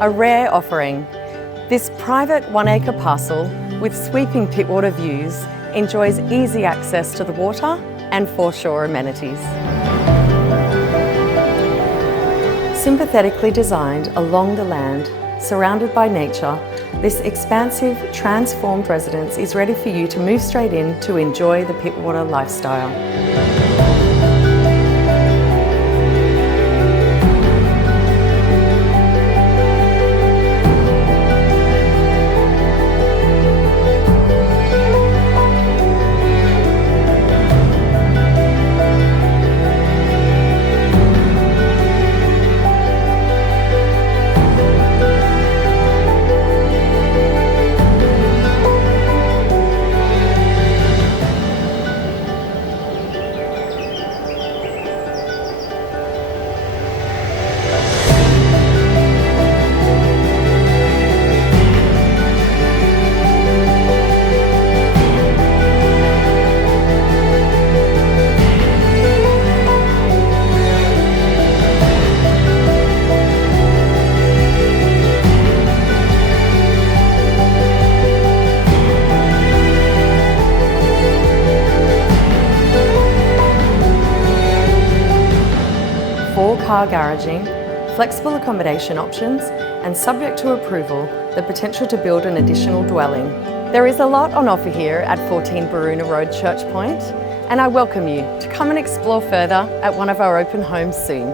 A rare offering. This private 1 acre parcel with sweeping Pittwater views enjoys easy access to the water and foreshore amenities. Sympathetically designed along the land, surrounded by nature, this expansive, transformed residence is ready for you to move straight in to enjoy the Pittwater lifestyle. Car garaging, flexible accommodation options, and subject to approval, the potential to build an additional dwelling. There is a lot on offer here at 14 Baroona Road, Church Point, and I welcome you to come and explore further at one of our open homes soon.